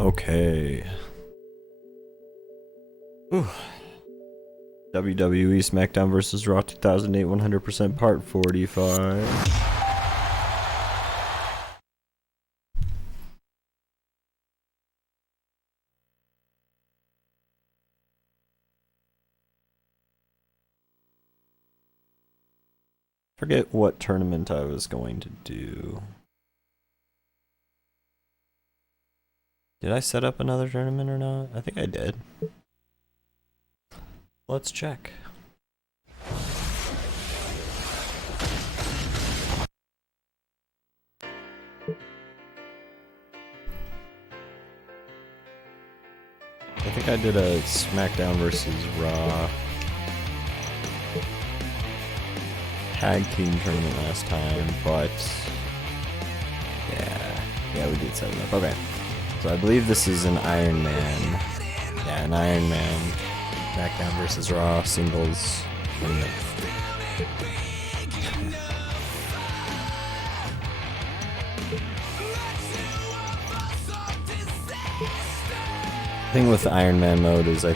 Okay. Whew. WWE Smackdown Vs Raw 2008 100% Part 45. Forget what tournament I was going to do. Did I set up another tournament or not? I think I did. Let's check. I think I did a Smackdown vs Raw tag team tournament last time, but yeah, we did set it up. Okay, so I believe this is an Iron Man. Yeah, an Iron Man Smackdown vs Raw singles tournament. The thing with the Iron Man mode is I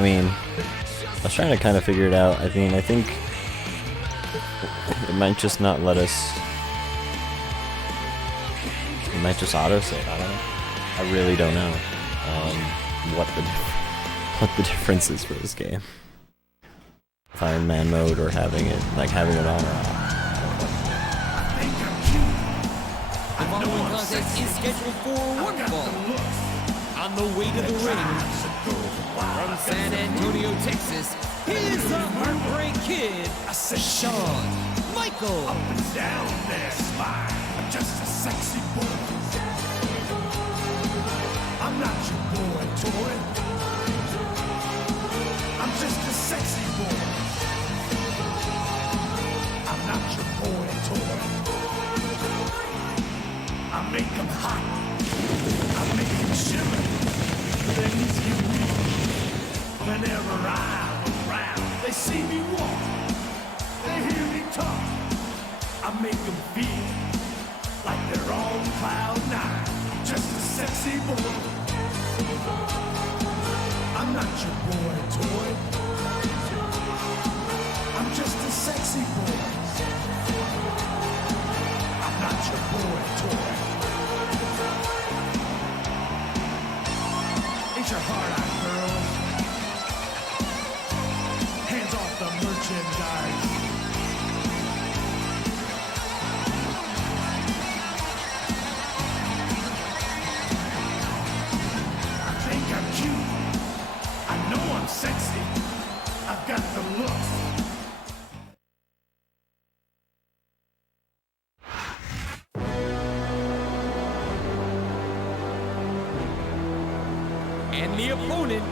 mean, I was trying to kind of figure it out. I think it might just not let us. It might just auto save. I don't know. I really don't know what the difference is for this game. Iron Man mode or having it on or off. The following contest is scheduled for one fall. On the way to the ring, from San Antonio, Texas, here's the Heartbreak Kid, Shawn Michaels. Up and down their spine, I'm just a sexy boy. I'm not your boy toy. I'm just a sexy boy. I'm not your boy toy. I make them hot. I make them shimmer. Things get weak. Whenever I'm around, they see me walk. They hear me talk. I make them feel like they're on cloud nine. Just a sexy boy. I'm not your boy toy. I'm just a sexy boy. I'm not your boy toy. Ain't your heart out, girls? Hands off the merchandise. I think I'm cute. I know I'm sexy. I've got the looks. And the opponent,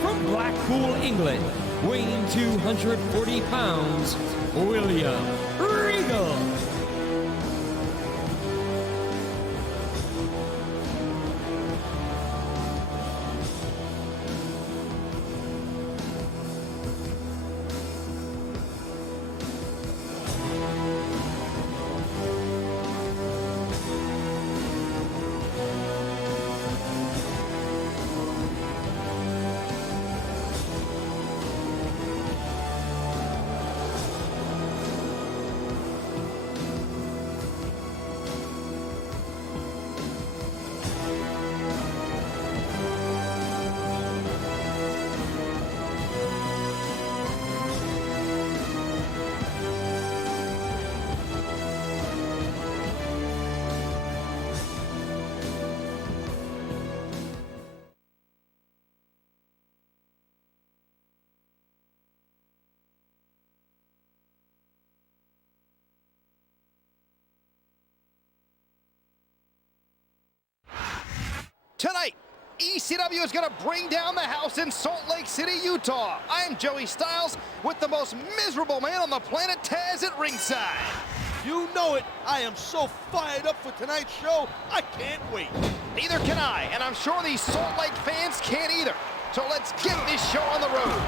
from Blackpool, England, weighing 240 pounds, William Regal. Tonight, ECW is going to bring down the house in Salt Lake City, Utah. I'm Joey Styles with the most miserable man on the planet, Taz, at ringside. You know it. I am so fired up for tonight's show. I can't wait. Neither can I, and I'm sure these Salt Lake fans can't either. So let's get this show on the road.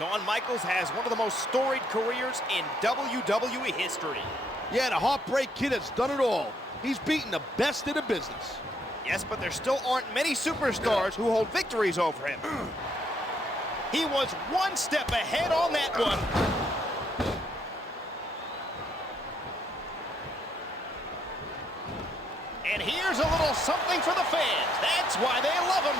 Shawn Michaels has one of the most storied careers in WWE history. Yeah, the Heartbreak Kid has done it all. He's beaten the best in the business. Yes, but there still aren't many superstars who hold victories over him. He was one step ahead on that one. And here's a little something for the fans. That's why they love him.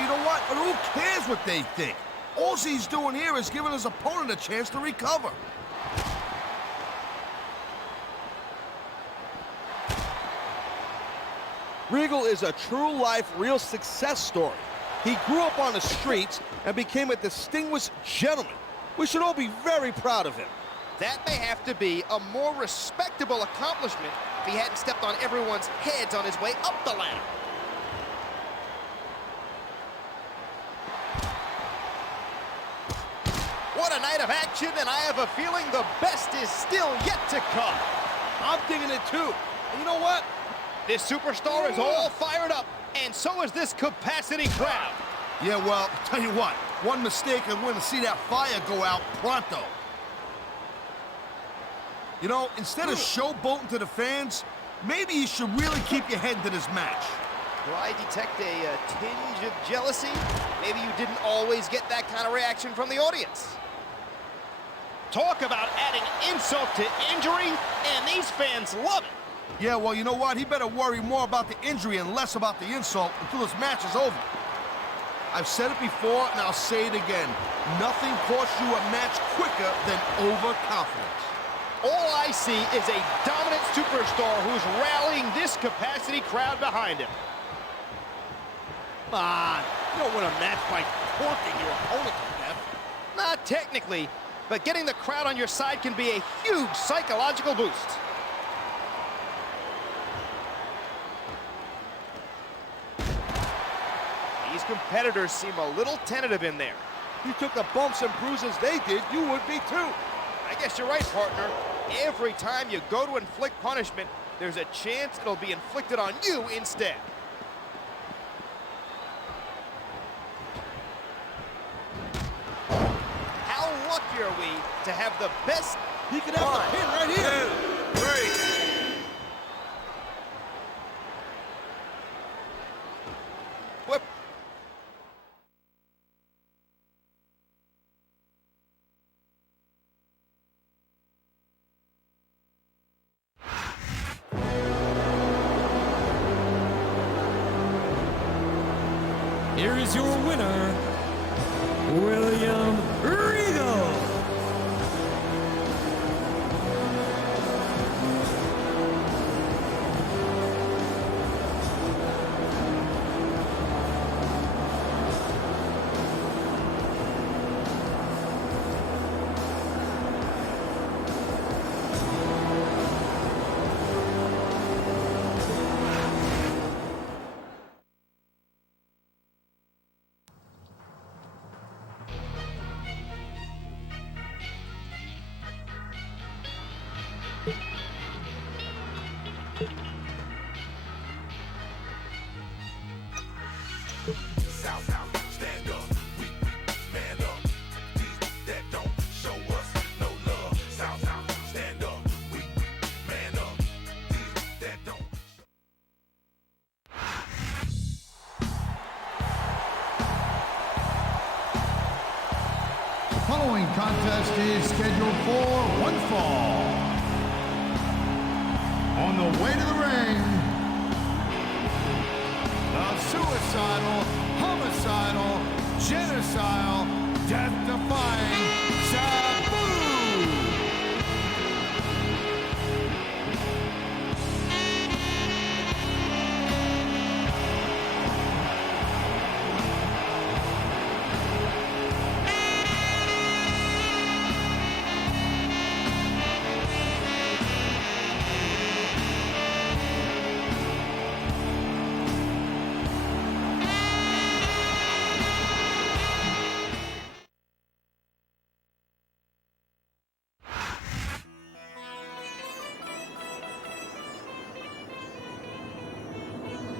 You know what? But who cares what they think? All he's doing here is giving his opponent a chance to recover. Regal is a true-life, real success story. He grew up on the streets and became a distinguished gentleman. We should all be very proud of him. That may have to be a more respectable accomplishment if he hadn't stepped on everyone's heads on his way up the ladder. What a night of action, and I have a feeling the best is still yet to come. I'm digging it too. And you know what? This superstar is all fired up, and so is this capacity crowd. Yeah, well, tell you what, one mistake and we're gonna see that fire go out pronto. You know, instead of showboating to the fans, maybe you should really keep your head into this match. Do I detect a tinge of jealousy? Maybe you didn't always get that kind of reaction from the audience. Talk about adding insult to injury, and these fans love it. Yeah, well, you know what? He better worry more about the injury and less about the insult until this match is over. I've said it before, and I'll say it again. Nothing costs you a match quicker than overconfidence. All I see is a dominant superstar who's rallying this capacity crowd behind him. Come on. You don't win a match by torquing your opponent to death. Not technically, but getting the crowd on your side can be a huge psychological boost. These competitors seem a little tentative in there. You took the bumps and bruises they did, you would be too. I guess you're right, partner. Every time you go to inflict punishment, there's a chance it'll be inflicted on you instead. How lucky are we to have the best... He could have the pin right here. 2, 3. Whip. Here is your winner, William Regal. Stand up, we man up. These that don't show us no love. South, stand up, we man up. These that don't. The following contest is scheduled for one fall. On the way to the ring, the suicidal, homicidal, genocidal, death-defying Sabu!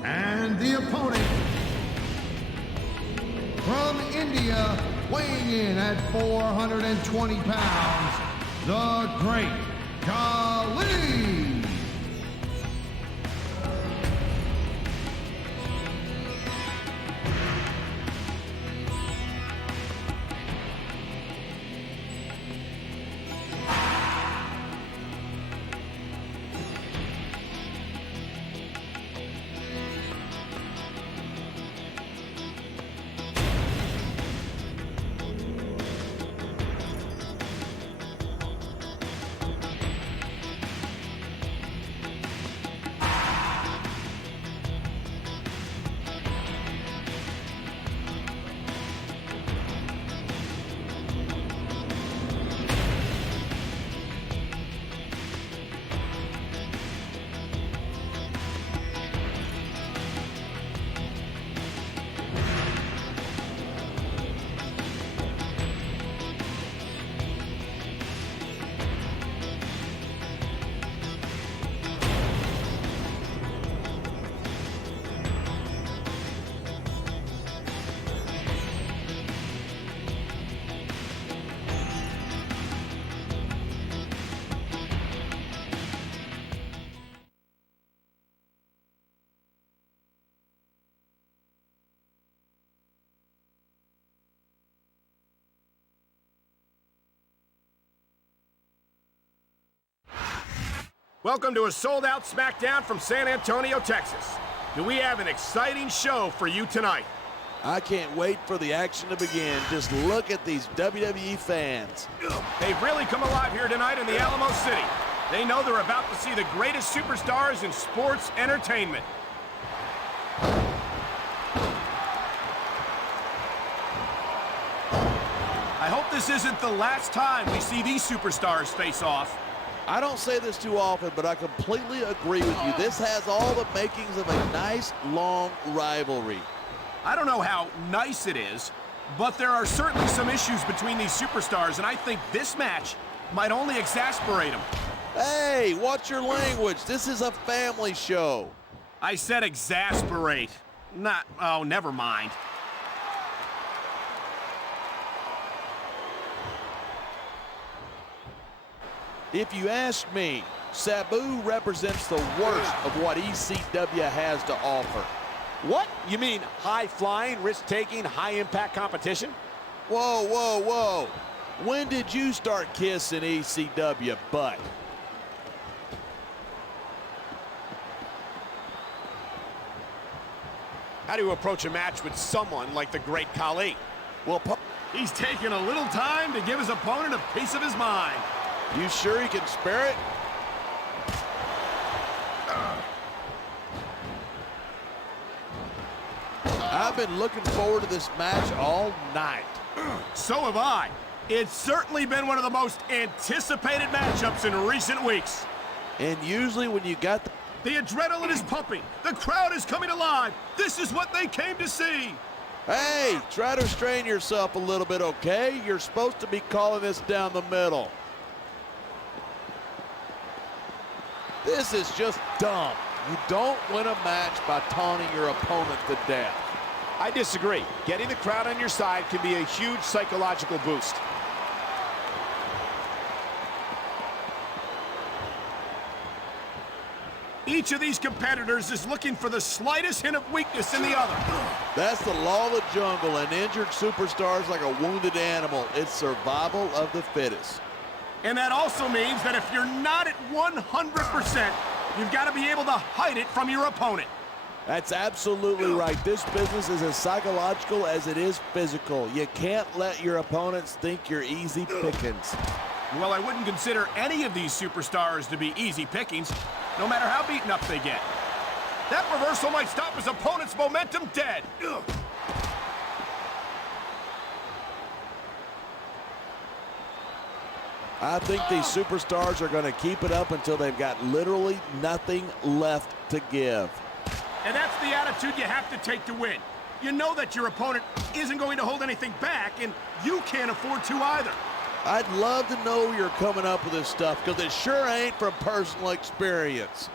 And the opponent from India. India, weighing in at 420 pounds, the Great Khali. Welcome to a sold-out Smackdown from San Antonio, Texas. Do we have an exciting show for you tonight? I can't wait for the action to begin. Just look at these WWE fans. They've really come alive here tonight in the Alamo City. They know they're about to see the greatest superstars in sports entertainment. I hope this isn't the last time we see these superstars face off. I don't say this too often, but I completely agree with you. This has all the makings of a nice, long rivalry. I don't know how nice it is, but there are certainly some issues between these superstars, and I think this match might only exasperate them. Hey, watch your language. This is a family show. I said exasperate. Oh, never mind. If you ask me, Sabu represents the worst of what ECW has to offer. What? You mean high-flying, risk-taking, high-impact competition? Whoa, whoa, whoa. When did you start kissing ECW butt? How do you approach a match with someone like the Great Khali? Well, he's taking a little time to give his opponent a piece of his mind. You sure he can spare it? I've been looking forward to this match all night. So have I. It's certainly been one of the most anticipated matchups in recent weeks. And usually when you got the adrenaline is pumping. The crowd is coming alive. This is what they came to see. Hey, try to restrain yourself a little bit, okay? You're supposed to be calling this down the middle. This is just dumb. You don't win a match by taunting your opponent to death. I disagree. Getting the crowd on your side can be a huge psychological boost. Each of these competitors is looking for the slightest hint of weakness in the other. That's the law of the jungle. An injured superstar is like a wounded animal. It's survival of the fittest. And that also means that if you're not at 100%, you've got to be able to hide it from your opponent. That's absolutely right. This business is as psychological as it is physical. You can't let your opponents think you're easy pickings. Well, I wouldn't consider any of these superstars to be easy pickings, no matter how beaten up they get. That reversal might stop his opponent's momentum dead. I think these superstars are going to keep it up until they've got literally nothing left to give. And that's the attitude you have to take to win. You know that your opponent isn't going to hold anything back, and you can't afford to either. I'd love to know you're coming up with this stuff, because it sure ain't from personal experience.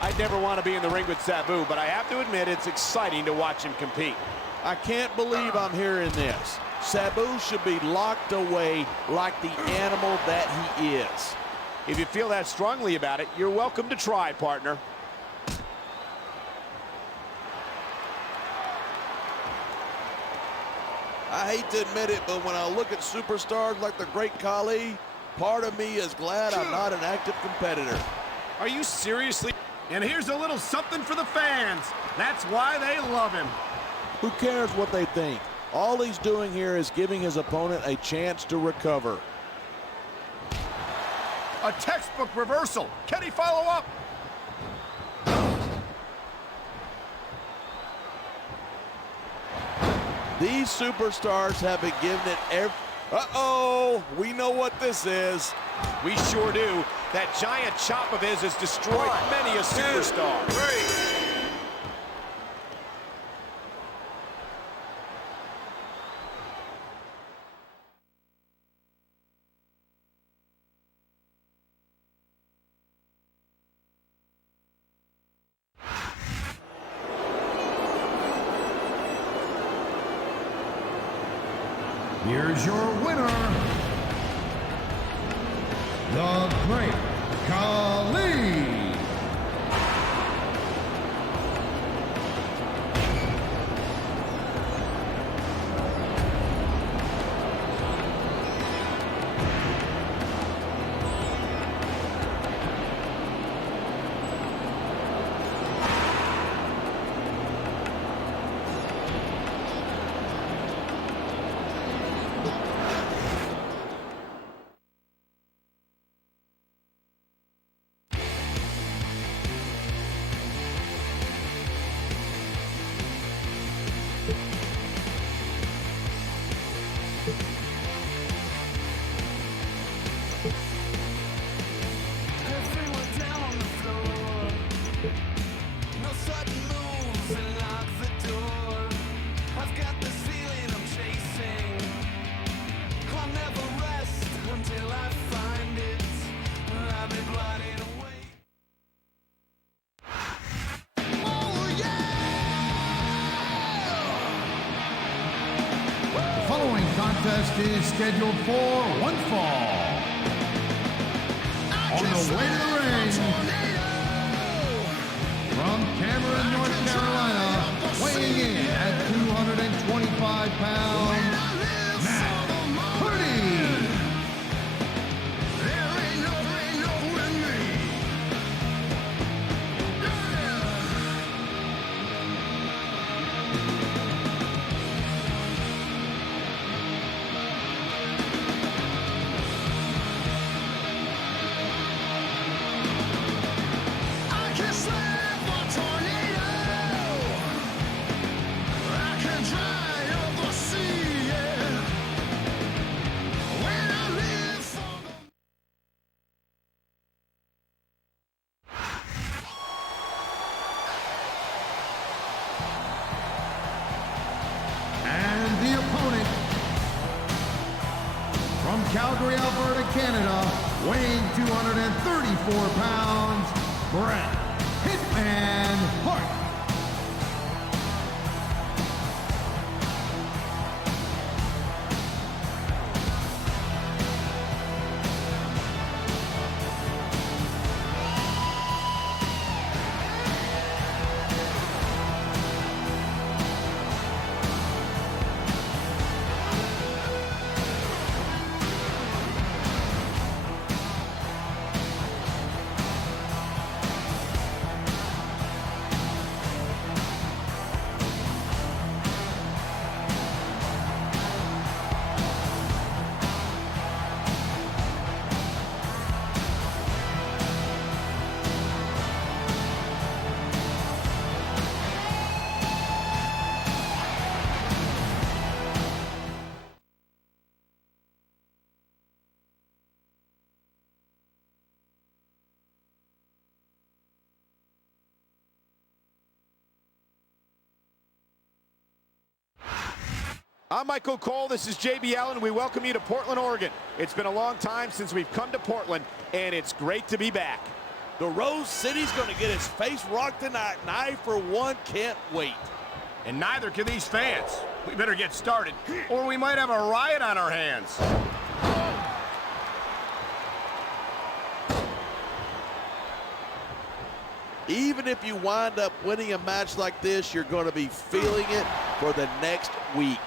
I'd never want to be in the ring with Sabu, but I have to admit it's exciting to watch him compete. I can't believe I'm hearing this. Sabu should be locked away like the animal that he is. If you feel that strongly about it, you're welcome to try, partner. I hate to admit it, but when I look at superstars like the great Khali, part of me is glad I'm not an active competitor. Are you seriously? And here's a little something for the fans. That's why they love him. Who cares what they think? All he's doing here is giving his opponent a chance to recover. A textbook reversal. Can he follow up? These superstars have been giving it every... Uh-oh, we know what this is. We sure do. That giant chop of his has destroyed many a superstar. 2, 3. Here's your winner, the Great Khali. The following contest is scheduled for one fall. On the way to the ring, from Cameron, North Carolina, weighing in at 225 pounds, Matt Purdy. From Calgary, Alberta, Canada, weighing 234 pounds, Bret Hitman Hart. I'm Michael Cole. This is JB Allen. We welcome you to Portland, Oregon. It's been a long time since we've come to Portland, and it's great to be back. The Rose City's going to get his face rocked tonight, and I, for one, can't wait. And neither can these fans. We better get started, or we might have a riot on our hands. Even if you wind up winning a match like this, you're going to be feeling it for the next week.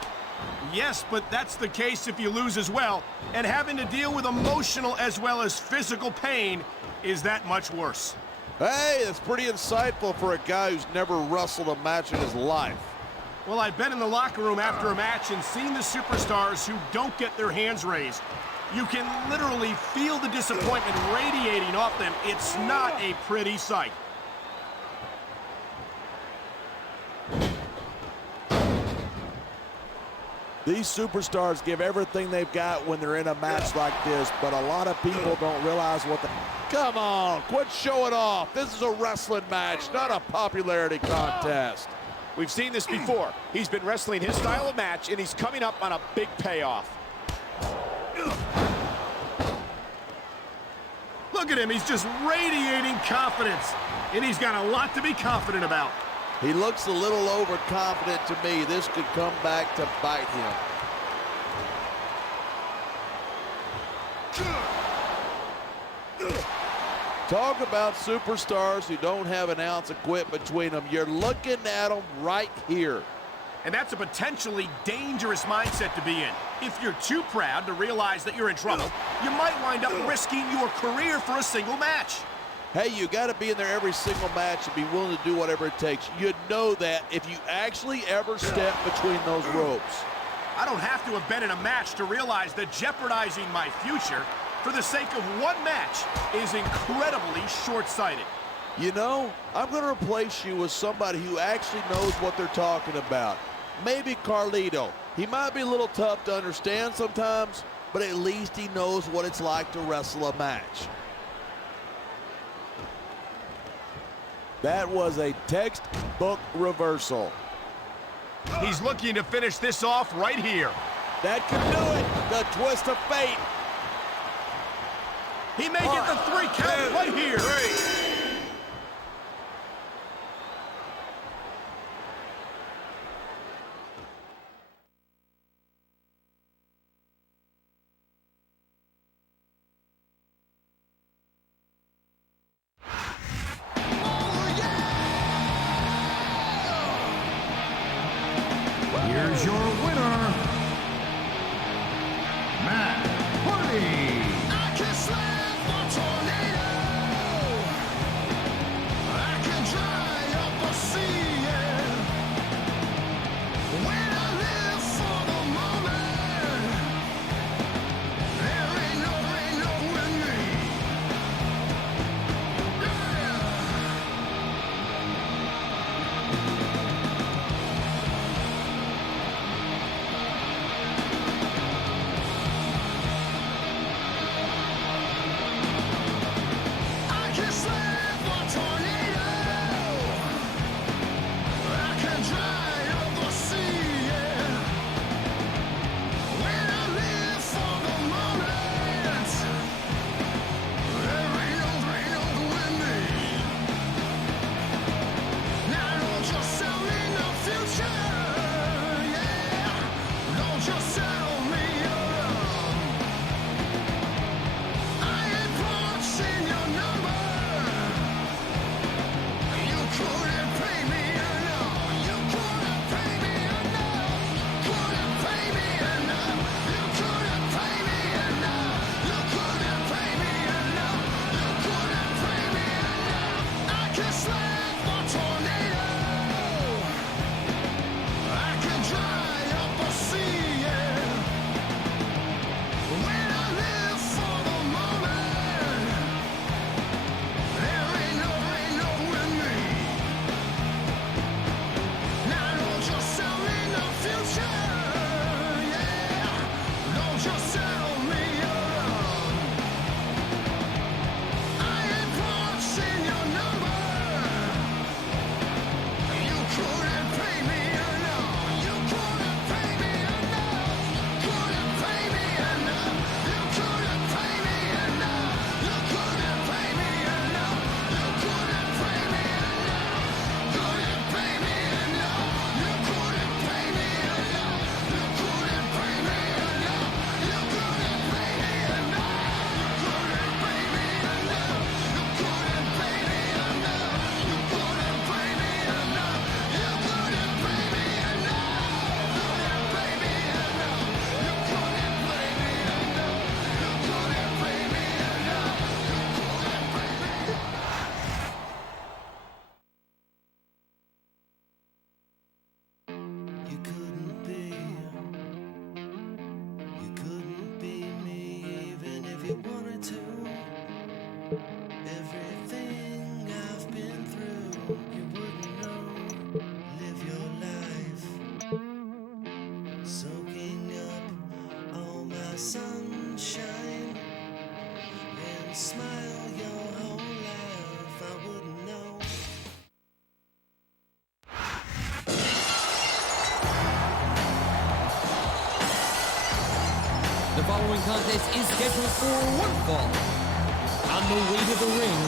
Yes, but that's the case if you lose as well. And having to deal with emotional as well as physical pain is that much worse. Hey, that's pretty insightful for a guy who's never wrestled a match in his life. Well, I've been in the locker room after a match and seen the superstars who don't get their hands raised. You can literally feel the disappointment radiating off them. It's not a pretty sight. These superstars give everything they've got when they're in a match like this, but a lot of people don't realize what the... Come on, quit showing off. This is a wrestling match, not a popularity contest. We've seen this before. He's been wrestling his style of match, and he's coming up on a big payoff. Look at him, he's just radiating confidence. And he's got a lot to be confident about. He looks a little overconfident to me. This could come back to bite him. Talk about superstars who don't have an ounce of quit between them. You're looking at them right here. And that's a potentially dangerous mindset to be in. If you're too proud to realize that you're in trouble, you might wind up risking your career for a single match. Hey, you got to be in there every single match and be willing to do whatever it takes. You know that if you actually ever step between those ropes. I don't have to have been in a match to realize that jeopardizing my future for the sake of one match is incredibly short-sighted. You know, I'm going to replace you with somebody who actually knows what they're talking about. Maybe Carlito. He might be a little tough to understand sometimes, but at least he knows what it's like to wrestle a match. That was a textbook reversal. He's looking to finish this off right here. That could do it. The twist of fate. He may get the 3 count right here. Here's your winner, Matt Hardy. I can slap a tornado. I can dry up a sea, yeah. When I live for the moment, there ain't no with me. I can slap a tornado. I can dry up a sea, yeah. When I live for the moment, there ain't no with me. Now don't you sell me no future, yeah. Don't you sell me your love. I ain't punching your number. You couldn't pay me enough. You couldn't pay me enough. Couldn't pay me enough. You couldn't pay me enough. You couldn't pay me enough. You couldn't pay me enough. I can slap a tornado. I can dry up a sea, yeah. When I live for the moment, there ain't no with me. Now don't you sell me no future, yeah. Don't you sell me your love. I ain't punching your number. following contest is scheduled for one fall. On the way to the ring,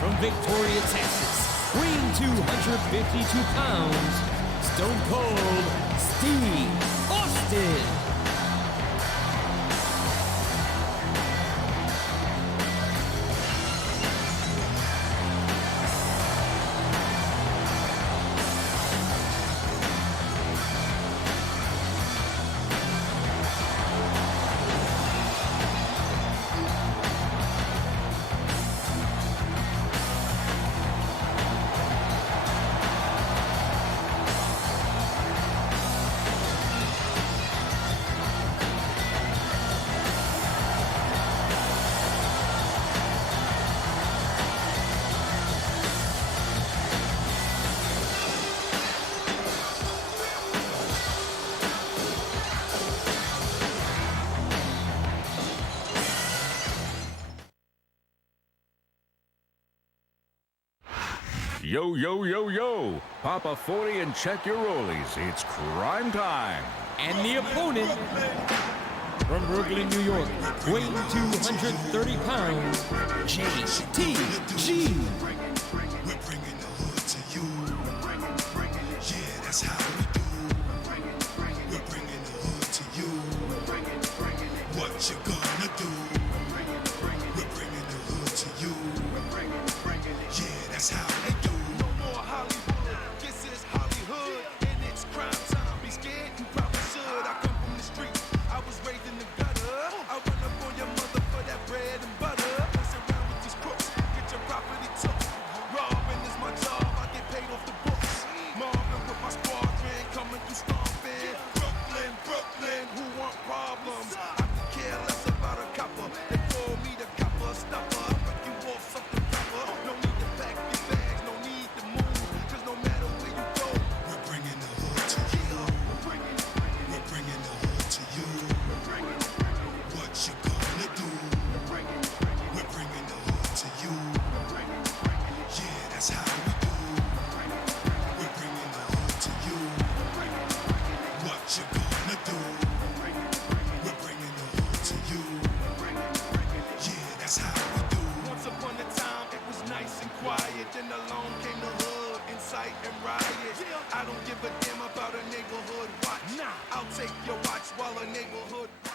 from Victoria, Texas, weighing 252 pounds, Stone Cold Steve Austin. Yo, yo, yo, yo. Pop a 40 and check your rollies. It's crime time. And the opponent, from Brooklyn, New York, weighing 230 pounds, JTG. We're bringing the hood to you. Yeah, that's how we do. We're bringing the hood to you. What you gonna do? We're bringing the hood to you. Yeah, that's how we do. No more Hollywood. This is Hollywood, and it's crime time. Be scared, you probably should. I come from the street. I was raised in the gutter. I run up on your mother for that bread and butter. Mess around with these crooks, get your property took. Robbing is my job, I get paid off the books. Marvin with my squadron, coming through stomping. Brooklyn, Brooklyn, who want problems? I could care less about a copper. They call me the copper stopper. Break you off something proper. No need to pack your bags, no need to move. Cause no matter where you go, we're bringing the hood to you. We're bringing the hood to you. What you gonna do? We're bringing the hood to you. Yeah, that's how we do. We're bringing the hood to you. What you gonna do? We're bringing the hood to you. Yeah, that's how we do. Once upon a time, it was nice and quiet. Then along came the hood, incite and riot. I don't give a damn about a neighborhood watch. I'll take your watch while a neighborhood watch.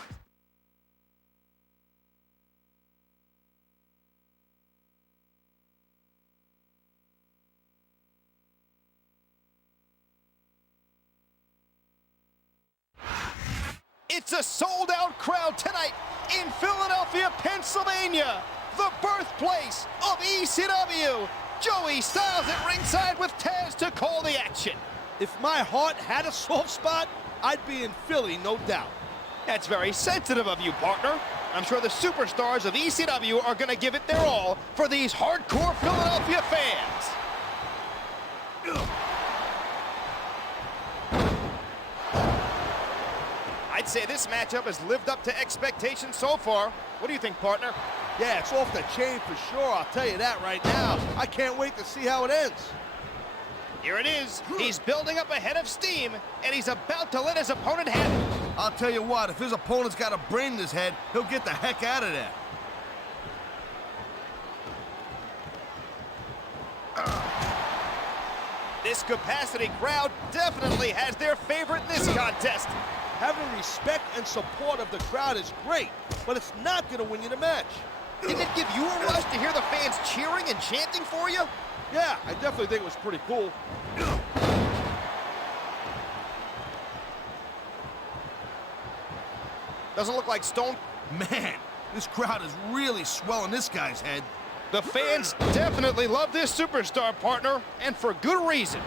It's a sold-out crowd tonight in Philadelphia, Pennsylvania, the birthplace of ECW. Joey Styles at ringside with Taz to call the action. If my heart had a soft spot, I'd be in Philly, no doubt. That's very sensitive of you, partner. I'm sure the superstars of ECW are going to give it their all for these hardcore Philadelphia fans. I'd say this matchup has lived up to expectations so far. What do you think, partner? Yeah, it's off the chain for sure, I'll tell you that right now. I can't wait to see how it ends. Here it is. He's building up a head of steam, and he's about to let his opponent have it. I'll tell you what, if his opponent's got a brain in his head, he'll get the heck out of there. This capacity crowd definitely has their favorite in this contest. Having respect and support of the crowd is great, but it's not going to win you the match. Didn't it give you a rush to hear the fans cheering and chanting for you? Yeah, I definitely think it was pretty cool. Doesn't look like Stone. Man, this crowd is really swelling this guy's head. The fans definitely love this superstar, partner, and for good reason.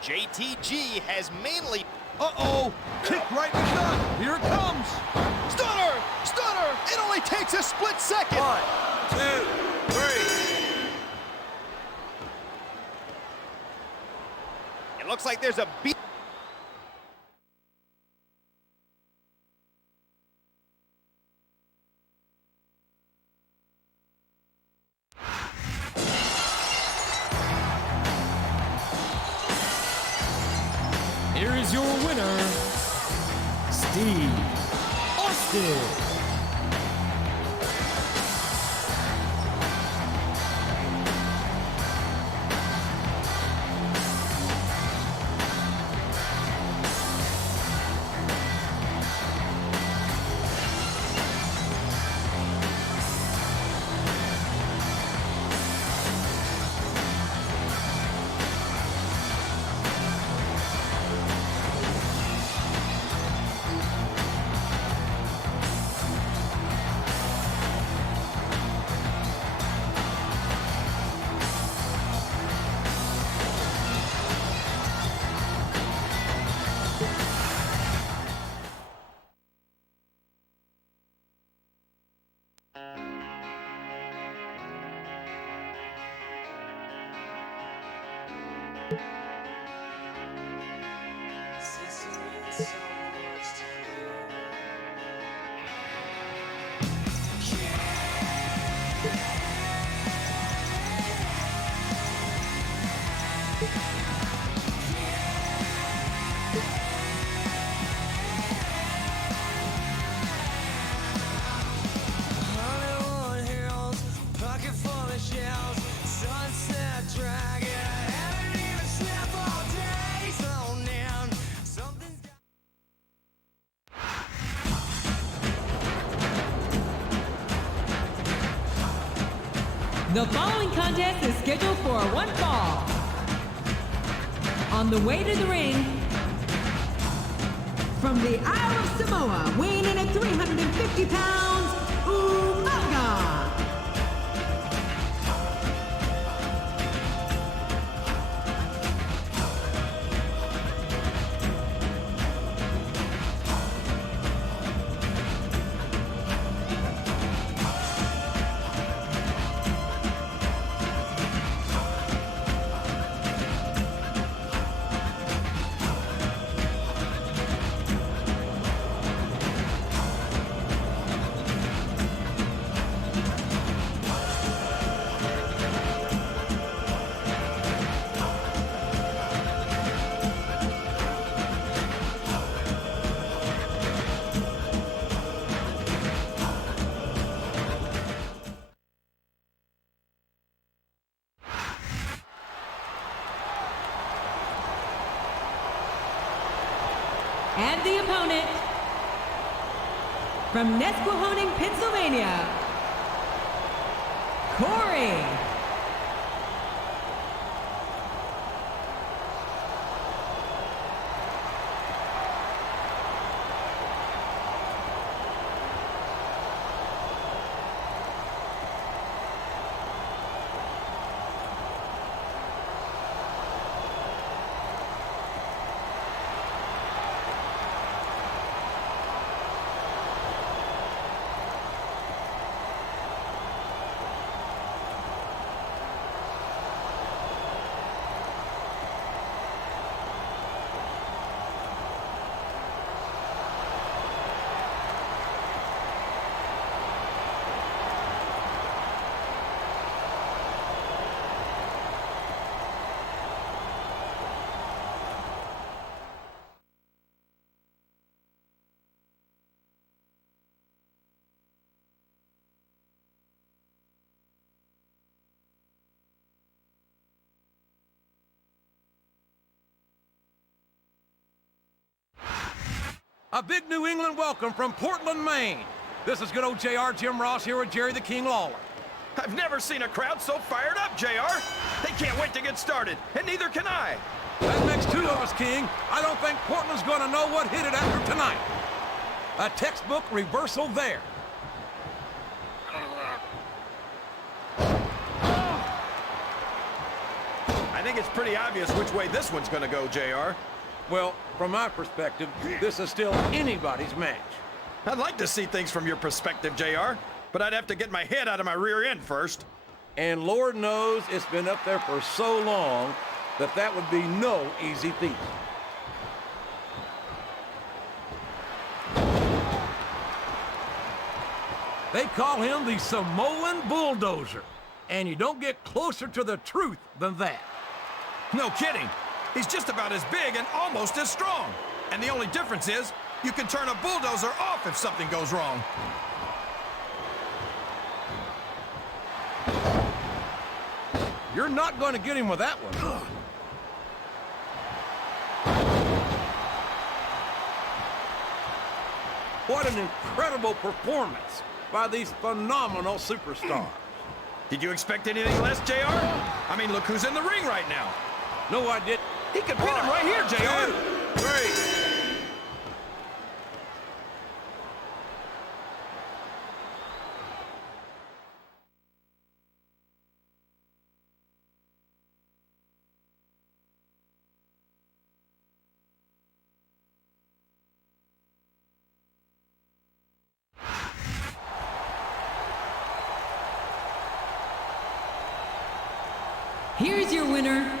JTG has mainly... Uh-oh, kick right in the gut. Here it comes. Stunner! Stunner! It only takes a split second. 1, 2, 3. It looks like there's a beat. here is your winner, Steve Austin. The following contest is scheduled for one fall. On the way to the ring, from the Isle of Samoa, weighing in at 350 pounds, Umaga. And the opponent, from Nesquehoning, Pennsylvania, Corey. A big New England welcome from Portland, Maine. This is good old JR, Jim Ross here with Jerry the King Lawler. I've never seen a crowd so fired up, JR. They can't wait to get started, and neither can I. That makes two of us, King. I don't think Portland's going to know what hit it after tonight. A textbook reversal there. I think it's pretty obvious which way this one's going to go, JR. Well, from my perspective, this is still anybody's match. I'd like to see things from your perspective, JR, but I'd have to get my head out of my rear end first. And Lord knows it's been up there for so long that that would be no easy feat. They call him the Samoan Bulldozer, and you don't get closer to the truth than that. No kidding. He's just about as big and almost as strong. And the only difference is, you can turn a bulldozer off if something goes wrong. You're not going to get him with that one. What an incredible performance by these phenomenal superstars. Did you expect anything less, JR? I mean, look who's in the ring right now. No, I didn't. He could pin him right here, JR. 2, 3. Here's your winner,